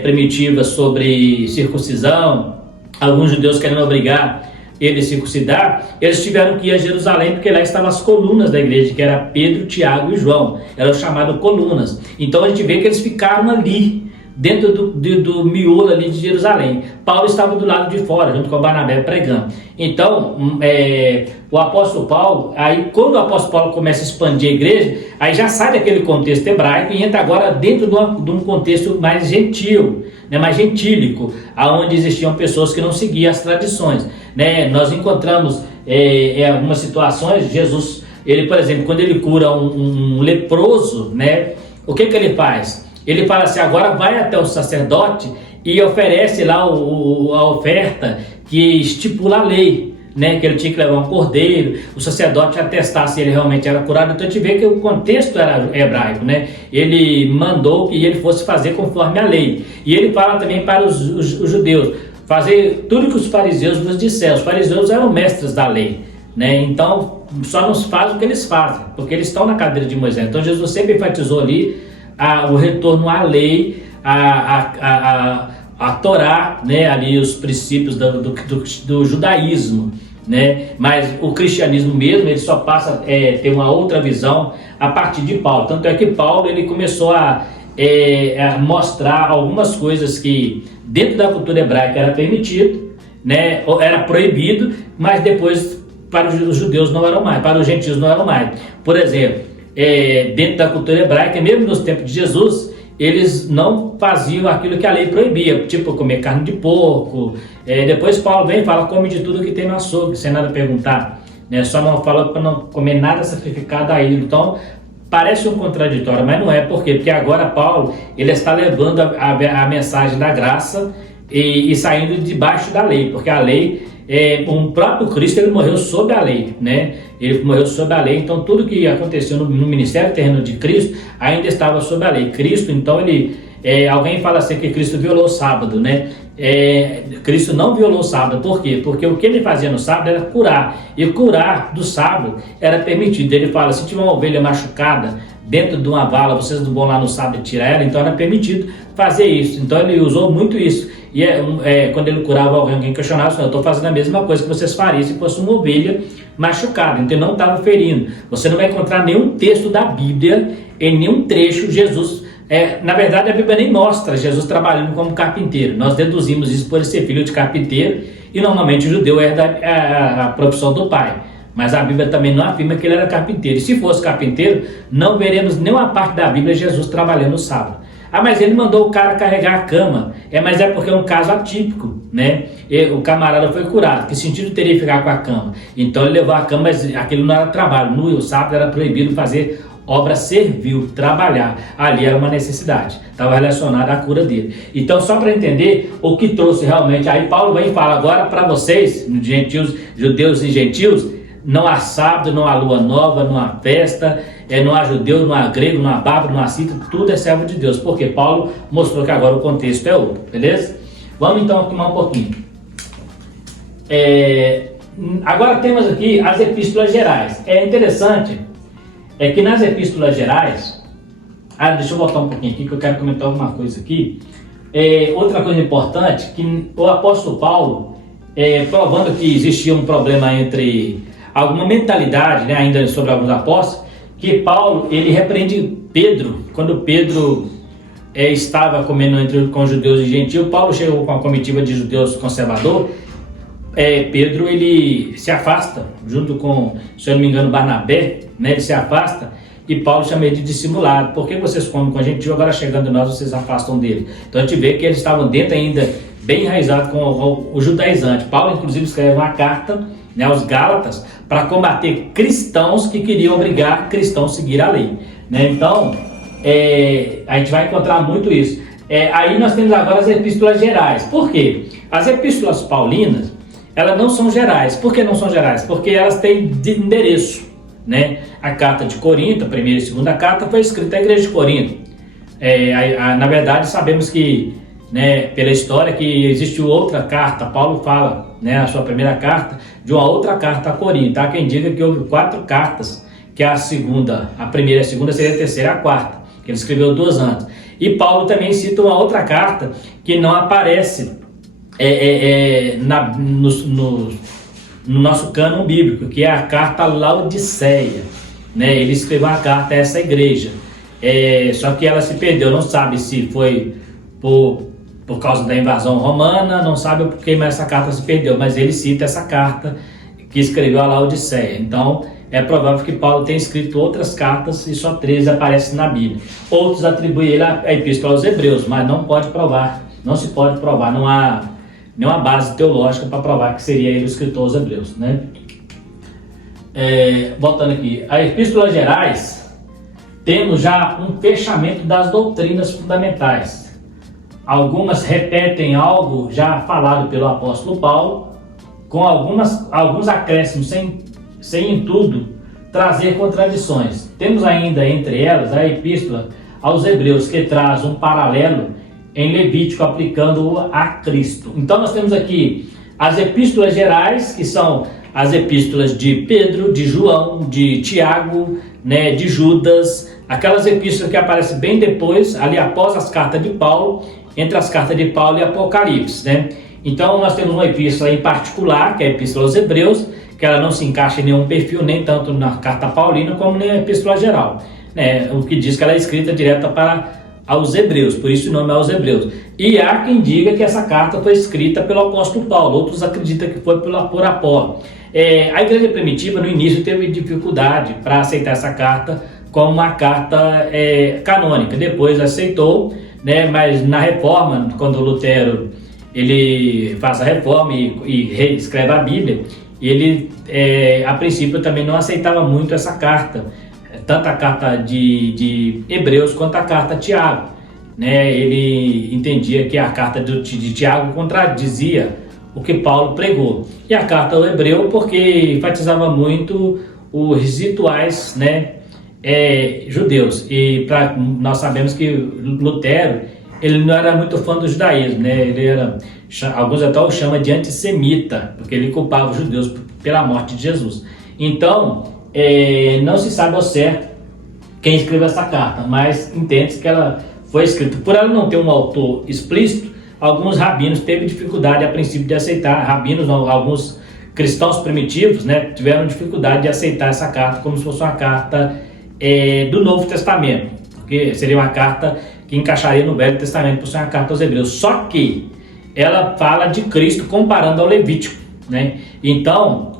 primitiva sobre circuncisão, alguns judeus querendo obrigar ele a circuncidar, eles tiveram que ir a Jerusalém, porque lá estavam as colunas da igreja, que era Pedro, Tiago e João, eram chamadas colunas. Então a gente vê que eles ficaram ali, dentro do miolo ali de Jerusalém. Paulo estava do lado de fora, junto com Barnabé, pregando. Então, o apóstolo Paulo, aí quando o apóstolo Paulo começa a expandir a igreja, aí já sai daquele contexto hebraico e entra agora dentro de um contexto mais gentil, né, mais gentílico, onde existiam pessoas que não seguiam as tradições, né? Nós encontramos algumas situações, Jesus, ele, por exemplo, quando ele cura um leproso, né, o que ele faz? Ele fala assim, agora vai até o sacerdote e oferece lá a oferta que estipula a lei, né? Que ele tinha que levar um cordeiro, o sacerdote atestar se ele realmente era curado. Então a gente vê que o contexto era hebraico, né? Ele mandou que ele fosse fazer conforme a lei. E ele fala também para os judeus, fazer tudo que os fariseus nos disseram. Os fariseus eram mestres da lei, né? Então só nos faz o que eles fazem, porque eles estão na cadeira de Moisés. Então Jesus sempre enfatizou ali o retorno à lei, a Torá, né, ali os princípios do judaísmo, né, mas o cristianismo mesmo, ele só passa a ter uma outra visão a partir de Paulo. Tanto é que Paulo ele começou a mostrar algumas coisas que dentro da cultura hebraica era permitido, né, era proibido, mas depois para os judeus não eram mais, para os gentios não eram mais. Por exemplo, dentro da cultura hebraica, mesmo nos tempos de Jesus, eles não faziam aquilo que a lei proibia, tipo comer carne de porco. Depois Paulo vem e fala, come de tudo que tem no açougue, sem nada perguntar, né? Só não fala para não comer nada sacrificado a ídolo. Então parece um contraditório, mas não é. Por quê? Porque agora Paulo ele está levando a mensagem da graça e saindo debaixo da lei, porque a lei, o próprio Cristo ele morreu sob a lei, né? Ele morreu sob a lei, então tudo que aconteceu no ministério terreno de Cristo ainda estava sob a lei. Cristo, então, alguém fala assim que Cristo violou o sábado, né? Cristo não violou o sábado, por quê? Porque o que ele fazia no sábado era curar, e curar do sábado era permitido. Ele fala, se tiver uma ovelha machucada dentro de uma vala, vocês não vão lá no sábado tirar ela, então era permitido fazer isso. Então ele usou muito isso. E quando ele curava alguém questionava, eu estou fazendo a mesma coisa que vocês fariam se fosse uma ovelha machucada, então ele não estava ferindo. Você não vai encontrar nenhum texto da Bíblia, em nenhum trecho, Jesus... na verdade, a Bíblia nem mostra Jesus trabalhando como carpinteiro. Nós deduzimos isso por ele ser filho de carpinteiro, e normalmente o judeu a profissão do pai. Mas a Bíblia também não afirma que ele era carpinteiro. E se fosse carpinteiro, não veremos nenhuma parte da Bíblia Jesus trabalhando no sábado. Ah, mas ele mandou o cara carregar a cama. Mas é porque é um caso atípico, né? O camarada foi curado. Que sentido teria ficar com a cama? Então ele levou a cama, mas aquilo não era trabalho. No sábado era proibido fazer obra servil, trabalhar. Ali era uma necessidade. Estava relacionada à cura dele. Então, só para entender o que trouxe realmente. Aí Paulo vem e fala agora para vocês, gentios, judeus e gentios, não há sábado, não há lua nova, não há festa, não há judeu, não há grego, não há bárbaro, não há cita, tudo é servo de Deus, porque Paulo mostrou que agora o contexto é outro, beleza? Vamos então tomar um pouquinho. Agora temos aqui as epístolas gerais. É interessante, que nas epístolas gerais, deixa eu voltar um pouquinho aqui que eu quero comentar alguma coisa aqui. Outra coisa importante, que o apóstolo Paulo, provando que existia um problema entre alguma mentalidade, né, ainda sobre alguns apóstolos, que Paulo, ele repreende Pedro, quando Pedro estava comendo com judeus e gentios. Paulo chegou com a comitiva de judeus conservador, Pedro ele se afasta, junto com, se eu não me engano, Barnabé, né, ele se afasta, e Paulo chama ele de dissimulado. Por que vocês comem com a gentil, agora chegando nós, vocês afastam dele? Então a gente vê que eles estavam dentro ainda, bem enraizados com o judaizante. Paulo inclusive escreve uma carta, né, aos Gálatas, para combater cristãos que queriam obrigar cristãos a seguir a lei, né? Então a gente vai encontrar muito isso. Aí nós temos agora as epístolas gerais. Por quê? As epístolas paulinas, elas não são gerais. Por que não são gerais? Porque elas têm endereço, né? A carta de Corinto, a primeira e segunda carta, foi escrita à igreja de Corinto. Na verdade, sabemos que, né, pela história, que existe outra carta. Paulo fala, né, na sua primeira carta, de uma outra carta a Corinto. Há quem diga que houve 4 cartas, que a primeira e a segunda seria a terceira e a quarta, que ele escreveu 2 antes. E Paulo também cita uma outra carta que não aparece no nosso cânon bíblico, que é a carta a Laodiceia, né? Ele escreveu uma carta a essa igreja, só que ela se perdeu. Não sabe se foi por causa da invasão romana, não sabe por que essa carta se perdeu, mas ele cita essa carta que escreveu a Laodiceia. Então é provável que Paulo tenha escrito outras cartas e só 13 aparecem na Bíblia. Outros atribuem ele a epístola aos Hebreus, mas não se pode provar, não há nenhuma base teológica para provar que seria ele o escritor aos Hebreus, né? Voltando aqui, as epístolas gerais, temos já um fechamento das doutrinas fundamentais. Algumas repetem algo já falado pelo apóstolo Paulo, com alguns acréscimos, sem em tudo trazer contradições. Temos ainda entre elas a epístola aos Hebreus, que traz um paralelo em Levítico, aplicando-o a Cristo. Então nós temos aqui as epístolas gerais, que são as epístolas de Pedro, de João, de Tiago, né, de Judas, aquelas epístolas que aparecem bem depois, ali após as cartas de Paulo, entre as cartas de Paulo e Apocalipse, né? Então nós temos uma epístola em particular, que é a epístola aos Hebreus, que ela não se encaixa em nenhum perfil, nem tanto na carta paulina, como na epístola geral, né? O que diz que ela é escrita direta aos Hebreus, por isso o nome é aos Hebreus. E há quem diga que essa carta foi escrita pelo apóstolo Paulo, outros acreditam que foi por Apolo. A igreja primitiva no início teve dificuldade para aceitar essa carta como uma carta canônica, depois aceitou, né? Mas na reforma, quando Lutero ele faz a reforma e reescreve a Bíblia, ele a princípio também não aceitava muito essa carta, tanto a carta de Hebreus quanto a carta de Tiago, né? Ele entendia que a carta de Tiago contradizia o que Paulo pregou, e a carta ao Hebreu porque enfatizava muito os rituais, né, judeus. E nós sabemos que Lutero ele não era muito fã do judaísmo, né? Ele era, alguns até o chamam de antissemita, porque ele culpava os judeus pela morte de Jesus. Então não se sabe ao certo quem escreveu essa carta, mas entende-se que ela foi escrita. Por ela não ter um autor explícito, alguns rabinos teve dificuldade a princípio de aceitar, rabinos, alguns cristãos primitivos, né, tiveram dificuldade de aceitar essa carta como se fosse uma carta do Novo Testamento, que seria uma carta que encaixaria no Velho Testamento por ser uma carta aos Hebreus. Só que ela fala de Cristo comparando ao Levítico, né? Então,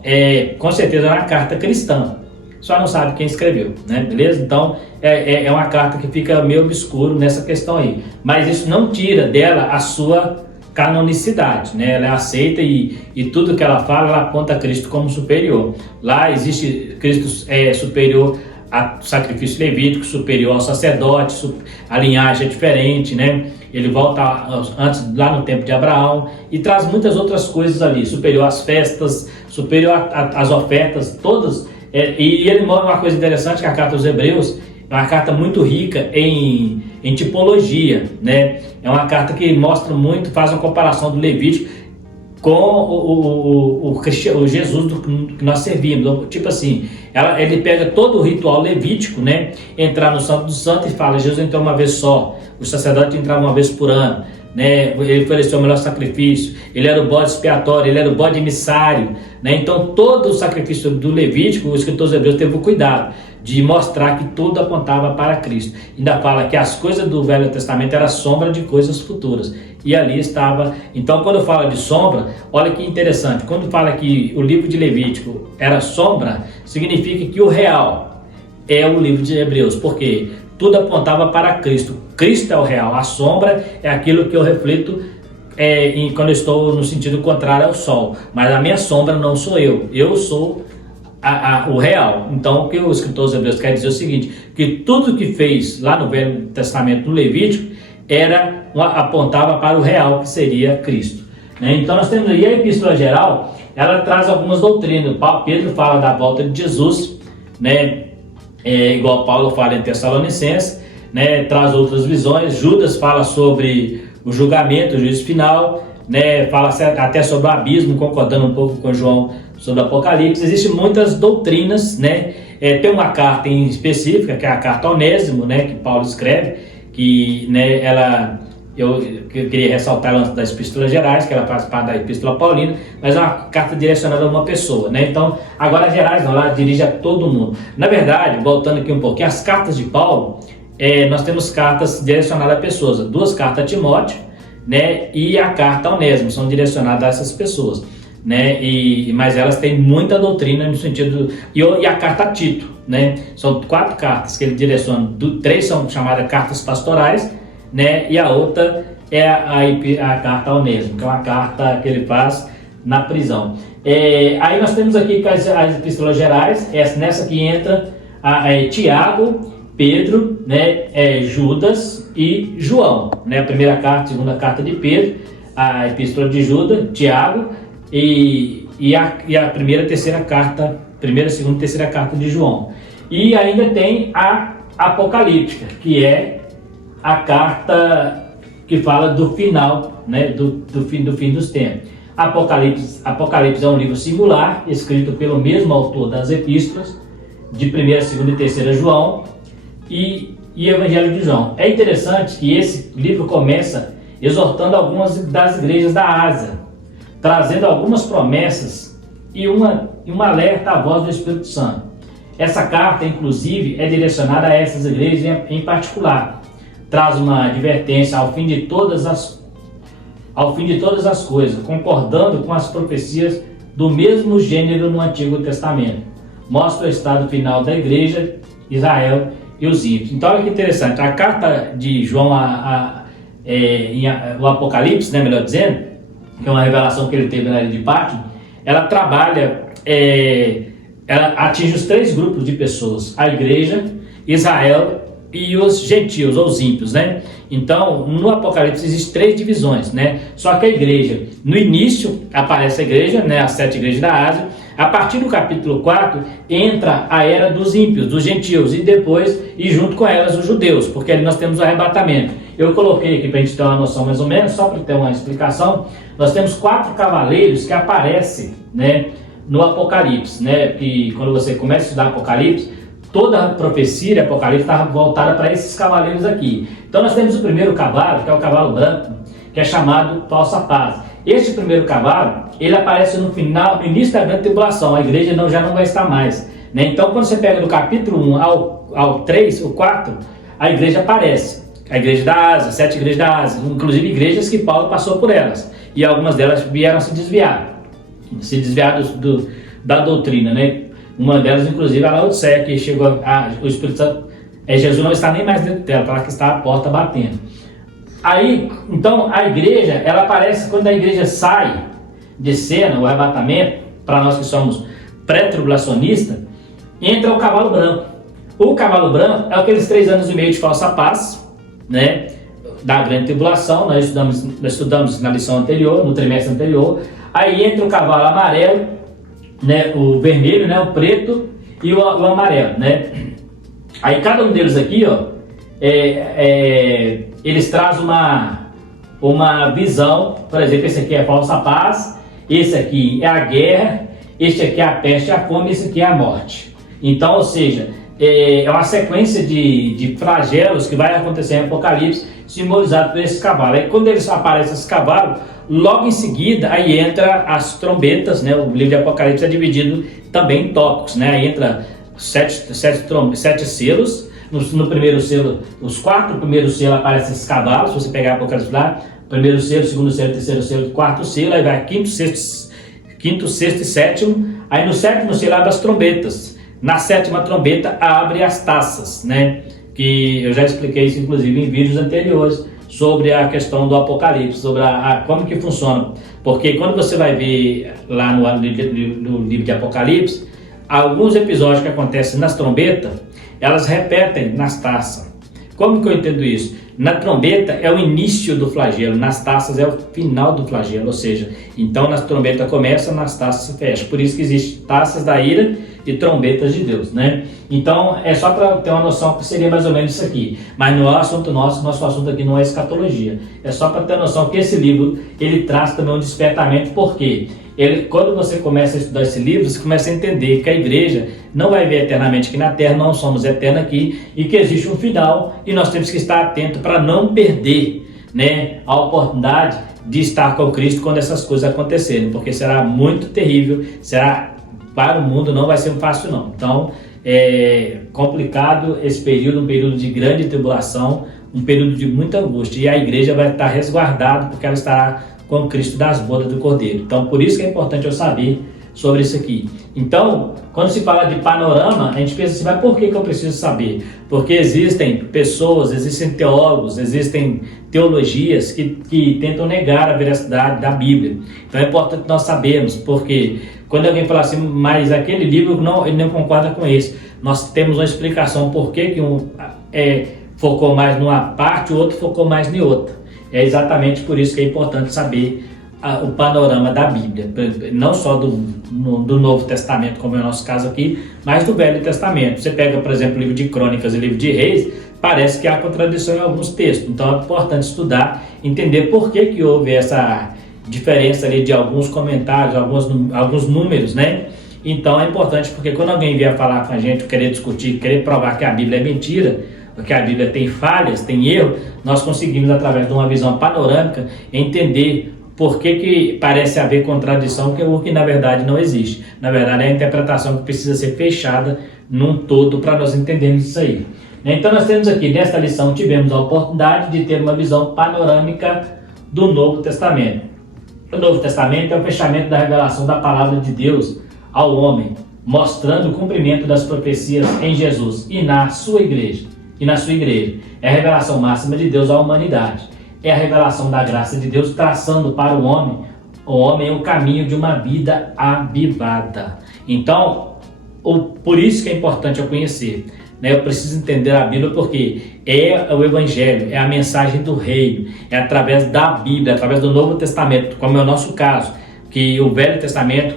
com certeza é uma carta cristã, só não sabe quem escreveu, né? Beleza? Então, é uma carta que fica meio obscuro nessa questão aí, mas isso não tira dela a sua canonicidade, né? Ela é aceita e tudo que ela fala, ela aponta a Cristo como superior. Lá existe Cristo superior ao sacrifício levítico, superior ao sacerdote, a linhagem é diferente, né? Ele volta antes, lá no tempo de Abraão, e traz muitas outras coisas ali, superior às festas, superior às ofertas, todas. E ele mostra uma coisa interessante, que a carta aos Hebreus é uma carta muito rica em tipologia, né? É uma carta que mostra muito, faz uma comparação do Levítico com o Jesus que nós servimos. Tipo assim, ele pega todo o ritual levítico, né? Entrar no Santo dos Santos e fala, Jesus entrou uma vez só, o sacerdote entrava uma vez por ano, né? Ele ofereceu o melhor sacrifício, ele era o bode expiatório, ele era o bode emissário, né? Então todo o sacrifício do Levítico, o escritor dos Hebreus teve o cuidado de mostrar que tudo apontava para Cristo. Ainda fala que as coisas do Velho Testamento eram sombra de coisas futuras, e ali estava. Então, quando fala de sombra, olha que interessante, quando fala que o livro de Levítico era sombra, significa que o real é o livro de Hebreus, porque tudo apontava para Cristo. Cristo é o real, a sombra é aquilo que eu reflito quando eu estou no sentido contrário ao sol, mas a minha sombra não sou eu sou o real. Então, o que o escritor dos Hebreus quer dizer é o seguinte, que tudo que fez lá no Velho Testamento, no Levítico, apontava para o real, que seria Cristo, né? Então, nós temos aí a Epístola Geral, ela traz algumas doutrinas. Pedro fala da volta de Jesus, né? Igual Paulo fala em Tessalonicenses, né? Traz outras visões. Judas fala sobre o julgamento, o juízo final, né? Fala até sobre o abismo, concordando um pouco com João sobre o Apocalipse. Existem muitas doutrinas, né? Tem uma carta em específica, que é a carta a Onésimo, né? Que Paulo escreve, que, né, eu queria ressaltar ela das Epístolas Gerais, que ela faz parte da Epístola Paulina, mas é uma carta direcionada a uma pessoa, né? Então, agora as Gerais não, ela dirige a todo mundo. Na verdade, voltando aqui um pouquinho, as cartas de Paulo, nós temos cartas direcionadas a pessoas, 2 cartas a Timóteo, né, e a carta a Onésimo, são direcionadas a essas pessoas, né? Mas elas têm muita doutrina no sentido e a carta a Tito, né? São 4 cartas que ele direciona, 3 são chamadas cartas pastorais, né? E a outra é a carta a Onésimo, que é uma carta que ele faz na prisão. Aí nós temos aqui as Epístolas Gerais, nessa que entra Tiago, Pedro, né? Judas e João, né? A primeira carta, a segunda carta de Pedro, a Epístola de Judas, Tiago, e a primeira, terceira carta, primeira, segunda e terceira carta de João. E ainda tem a Apocalíptica, que é a carta que fala do final, né, do fim dos tempos. Apocalipse é um livro singular, escrito pelo mesmo autor das epístolas, de 1ª, 2ª e 3ª João, e Evangelho de João. É interessante que esse livro começa exortando algumas das igrejas da Ásia, trazendo algumas promessas e um alerta à voz do Espírito Santo. Essa carta, inclusive, é direcionada a essas igrejas em particular. Traz uma advertência ao fim de todas as coisas, concordando com as profecias do mesmo gênero no Antigo Testamento. Mostra o estado final da igreja, Israel e os ímpios. Então, olha que interessante. A carta de João, o Apocalipse, né, melhor dizendo, que é uma revelação que ele teve na ilha de Patmos, ela trabalha, ela atinge os 3 grupos de pessoas: a igreja, Israel e os gentios, ou os ímpios, né? Então, no Apocalipse existem 3 divisões, né? Só que a igreja, no início aparece a igreja, né? As 7 igrejas da Ásia. A partir do capítulo 4, entra a era dos ímpios, dos gentios, e junto com elas os judeus, porque ali nós temos o arrebatamento. Eu coloquei aqui para a gente ter uma noção mais ou menos, só para ter uma explicação. Nós temos 4 cavaleiros que aparecem, né, no Apocalipse, né? Que quando você começa a estudar Apocalipse, toda a profecia de Apocalipse estava voltada para esses cavaleiros aqui. Então nós temos o primeiro cavalo, que é o cavalo branco, que é chamado falsa paz. Este primeiro cavalo, ele aparece no início da grande tribulação, a igreja já não vai estar mais, né? Então quando você pega do capítulo 1 ao 3, o 4, a igreja aparece. A igreja da Ásia, 7 igrejas da Ásia, inclusive igrejas que Paulo passou por elas. E algumas delas vieram se desviar da doutrina, né? Uma delas, inclusive, a Laodiceia, que chegou o Espírito Santo, Jesus não está nem mais dentro dela, fala que está a porta batendo. Aí, então, a igreja, ela aparece quando a igreja sai de cena, o arrebatamento, para nós que somos pré-tribulacionistas, entra o cavalo branco. O cavalo branco é aqueles 3 anos e meio de falsa paz, né, da grande tribulação. Nós estudamos na lição anterior, no trimestre anterior. Aí entra o cavalo amarelo, né, o vermelho, né, o preto e o amarelo, né. Aí cada um deles aqui, ó, eles trazem uma visão. Por exemplo, esse aqui é a falsa paz, esse aqui é a guerra, este aqui é a peste e a fome, esse aqui é a morte. Então, ou seja, é uma sequência de flagelos que vai acontecer em Apocalipse, simbolizado por esse cavalo. Aí quando eles aparecem esse cavalo, logo em seguida aí entra as trombetas, né? O livro de Apocalipse é dividido também em tópicos, né? Aí entra 7 selos. No primeiro selo, os 4 primeiros selos aparecem esses cavalos. Se você pegar Apocalipse lá, primeiro selo, segundo selo, terceiro selo, quarto selo, aí vai quinto, sexto e sétimo. Aí no 7º selo abre as trombetas. Na 7ª trombeta abre as taças, né? Que eu já expliquei isso inclusive em vídeos anteriores sobre a questão do Apocalipse, sobre como que funciona. Porque quando você vai ver lá no livro de Apocalipse, alguns episódios que acontecem nas trombetas, elas repetem nas taças. Como que eu entendo isso? Na trombeta é o início do flagelo, nas taças é o final do flagelo, ou seja, então nas trombetas começa, nas taças se fecha. Por isso que existem taças da ira e trombetas de Deus, né? Então é só para ter uma noção que seria mais ou menos isso aqui. Mas não é o assunto nosso assunto aqui não é escatologia. É só para ter noção que esse livro, ele traz também um despertamento, porque quando você começa a estudar esse livro, você começa a entender que a igreja não vai viver eternamente aqui na terra, não somos eternos aqui, e que existe um final, e nós temos que estar atentos para não perder, né, a oportunidade de estar com Cristo quando essas coisas acontecerem, porque será muito terrível, será para o mundo, não vai ser fácil não. Então é complicado esse período, um período de grande tribulação, um período de muita angústia, e a igreja vai estar resguardada porque ela estará com Cristo das bodas do Cordeiro. Então por isso que é importante eu saber sobre isso aqui. Então, quando se fala de panorama, a gente pensa assim, mas por que eu preciso saber? Porque existem pessoas, existem teólogos, existem teologias que tentam negar a veracidade da Bíblia. Então é importante nós sabermos, porque quando alguém fala assim, mas aquele livro ele não concorda com esse, nós temos uma explicação por que um focou mais numa parte, o outro focou mais em outra. É exatamente por isso que é importante saber o panorama da Bíblia, não só do Novo Testamento, como é o nosso caso aqui, mas do Velho Testamento. Você pega, por exemplo, o livro de Crônicas e o livro de Reis, parece que há contradição em alguns textos, então é importante estudar, entender por que houve essa diferença ali de alguns comentários, alguns números, né? Então é importante, porque quando alguém vier falar com a gente, querer discutir, querer provar que a Bíblia é mentira, que a Bíblia tem falhas, tem erro, nós conseguimos, através de uma visão panorâmica, entender por que parece haver contradição, que na verdade não existe. Na verdade, é a interpretação que precisa ser fechada num todo para nós entendermos isso aí. Então, nós temos aqui, nesta lição, tivemos a oportunidade de ter uma visão panorâmica do Novo Testamento. O Novo Testamento é o fechamento da revelação da palavra de Deus ao homem, mostrando o cumprimento das profecias em Jesus e na sua igreja. É a revelação máxima de Deus à humanidade. É a revelação da graça de Deus traçando para o homem o caminho de uma vida avivada. Então, por isso que é importante eu conhecer, né? Eu preciso entender a Bíblia, porque é o Evangelho, é a mensagem do Reino, é através da Bíblia, através do Novo Testamento, como é o nosso caso, que o Velho Testamento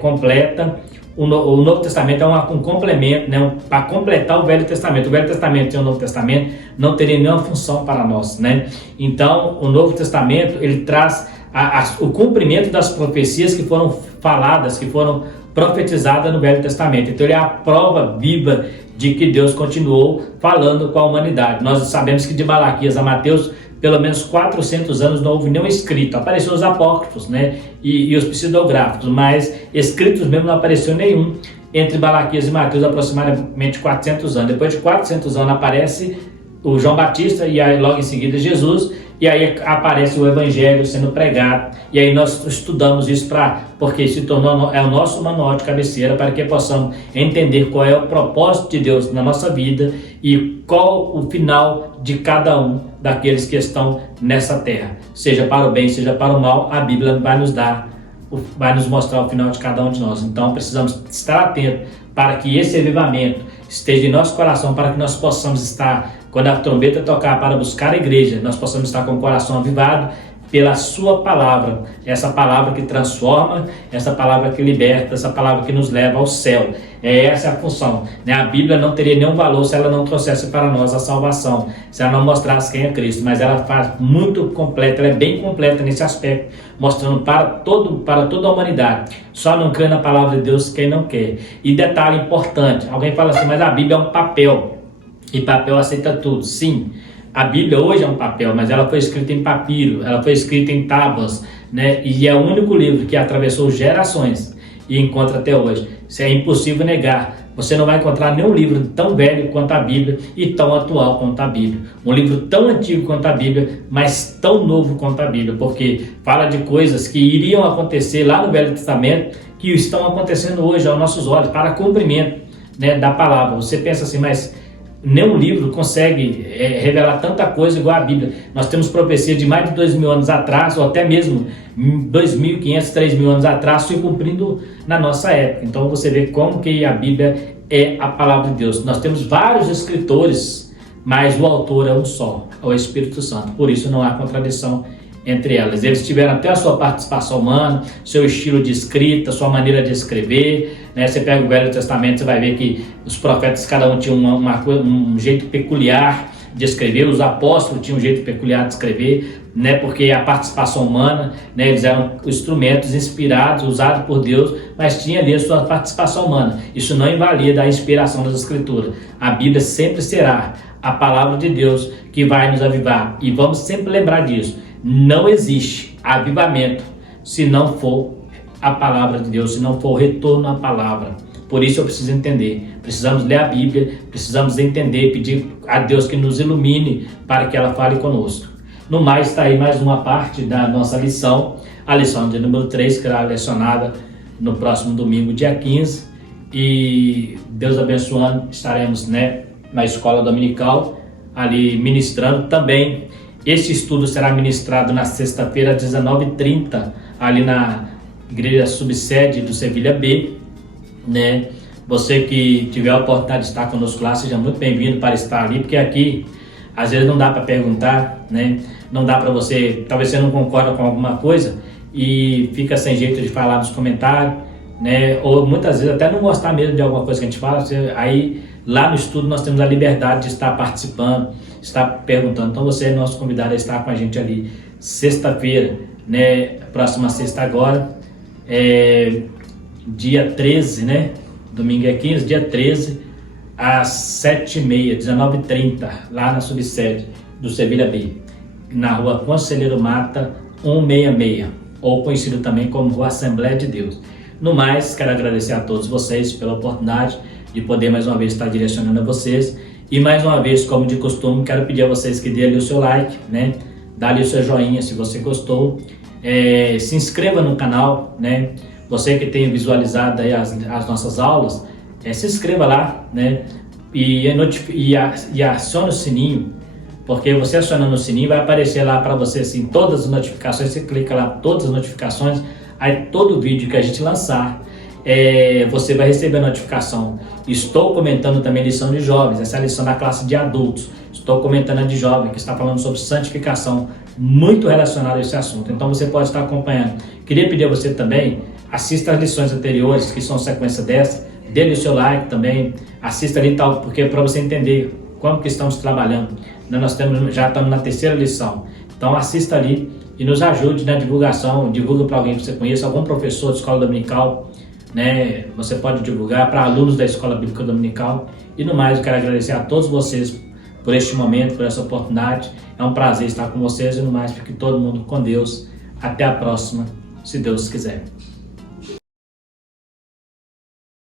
completa. O Novo Testamento é um complemento, né, para completar o Velho Testamento. O Velho Testamento e o Novo Testamento não teriam nenhuma função para nós, né? Então, o Novo Testamento, ele traz o cumprimento das profecias que foram faladas, que foram profetizada no Velho Testamento. Então ele é a prova viva de que Deus continuou falando com a humanidade. Nós sabemos que de Malaquias a Mateus, pelo menos 400 anos não houve nenhum escrito. Apareceu os apócrifos, né, e os pseudográficos, mas escritos mesmo não apareceu nenhum entre Malaquias e Mateus, aproximadamente 400 anos. Depois de 400 anos aparece o João Batista e aí logo em seguida Jesus, e aí aparece o Evangelho sendo pregado, e aí nós estudamos isso porque se tornou o nosso manual de cabeceira para que possamos entender qual é o propósito de Deus na nossa vida e qual o final de cada um daqueles que estão nessa terra, seja para o bem, seja para o mal. A Bíblia vai nos mostrar o final de cada um de nós. Então precisamos estar atentos para que esse avivamento esteja em nosso coração, para que nós possamos estar, quando a trombeta tocar para buscar a igreja, nós possamos estar com o coração avivado pela sua palavra, essa palavra que transforma, essa palavra que liberta, essa palavra que nos leva ao céu. Essa é a função, né? A Bíblia não teria nenhum valor se ela não trouxesse para nós a salvação, se ela não mostrasse quem é Cristo, mas ela faz muito completa, ela é bem completa nesse aspecto, mostrando para toda a humanidade. Só não crê na palavra de Deus quem não quer. E detalhe importante, alguém fala assim, mas a Bíblia é um papel, e papel aceita tudo. Sim, a Bíblia hoje é um papel, mas ela foi escrita em papiro, ela foi escrita em tábuas, né? E é o único livro que atravessou gerações e encontra até hoje. Isso é impossível negar. Você não vai encontrar nenhum livro tão velho quanto a Bíblia e tão atual quanto a Bíblia. Um livro tão antigo quanto a Bíblia, mas tão novo quanto a Bíblia, porque fala de coisas que iriam acontecer lá no Velho Testamento, que estão acontecendo hoje aos nossos olhos, para cumprimento, né, da palavra. Você pensa assim, mas nenhum livro consegue revelar tanta coisa igual a Bíblia. Nós temos profecia de mais de 2.000 anos atrás, ou até mesmo 2.500, 3.000 anos atrás, se cumprindo na nossa época. Então você vê como que a Bíblia é a palavra de Deus. Nós temos vários escritores, mas o autor é um só, é o Espírito Santo. Por isso não há contradição entre elas. Eles tiveram até a sua participação humana, seu estilo de escrita, sua maneira de escrever, né? Você pega o Velho Testamento, você vai ver que os profetas, cada um tinha um jeito peculiar de escrever, os apóstolos tinham um jeito peculiar de escrever, né? Porque a participação humana, né? Eles eram instrumentos inspirados, usados por Deus, mas tinha ali a sua participação humana. Isso não invalida a inspiração das Escrituras. A Bíblia sempre será a palavra de Deus que vai nos avivar, e vamos sempre lembrar disso. Não existe avivamento se não for a palavra de Deus, se não for o retorno à palavra. Por isso eu preciso entender. Precisamos ler a Bíblia, precisamos entender, pedir a Deus que nos ilumine para que ela fale conosco. No mais, está aí mais uma parte da nossa lição, a lição de número 3, que será lecionada no próximo domingo, dia 15. E Deus abençoando, estaremos, né, na escola dominical, ali ministrando também. Este estudo será ministrado na sexta-feira, às 19h30, ali na igreja subsede do Sevilha B, né? Você que tiver a oportunidade de estar conosco lá, seja muito bem-vindo para estar ali, porque aqui, às vezes não dá para perguntar, né? Não dá para você, talvez você não concorda com alguma coisa e fica sem jeito de falar nos comentários, né? Ou muitas vezes até não gostar mesmo de alguma coisa que a gente fala, aí lá no estudo nós temos a liberdade de estar participando, estar perguntando. Então você é nosso convidado a estar com a gente ali sexta-feira, né? Próxima sexta agora, dia 13, né? Domingo é 15, dia 13, às 7h30, 19h30, lá na subsede do Sevilha B, na rua Conselheiro Mata 166, ou conhecido também como Rua Assembleia de Deus. No mais, quero agradecer a todos vocês pela oportunidade de poder mais uma vez estar direcionando a vocês. E mais uma vez, como de costume, quero pedir a vocês que dê ali o seu like, né? Dá ali o seu joinha se você gostou. Se inscreva no canal, né? Você que tem visualizado aí as nossas aulas, se inscreva lá, né? E acione o sininho, porque você acionando o sininho vai aparecer lá para você assim, todas as notificações. Você clica lá, todas as notificações, aí todo vídeo que a gente lançar, você vai receber a notificação. Estou comentando também lição de jovens, essa é a lição da classe de adultos. Estou comentando a de jovem, que está falando sobre santificação, muito relacionado a esse assunto. Então você pode estar acompanhando. Queria pedir a você também, assista as lições anteriores, que são sequência dessa, dê o seu like também, assista ali tal, porque para você entender como que estamos trabalhando. Nós já estamos na terceira lição. Então assista ali e nos ajude na divulgação, divulga para alguém que você conheça, algum professor de escola dominical, né? Você pode divulgar para alunos da Escola Bíblica Dominical. E no mais, eu quero agradecer a todos vocês por este momento, por essa oportunidade. É um prazer estar com vocês e no mais, fique todo mundo com Deus. Até a próxima, se Deus quiser.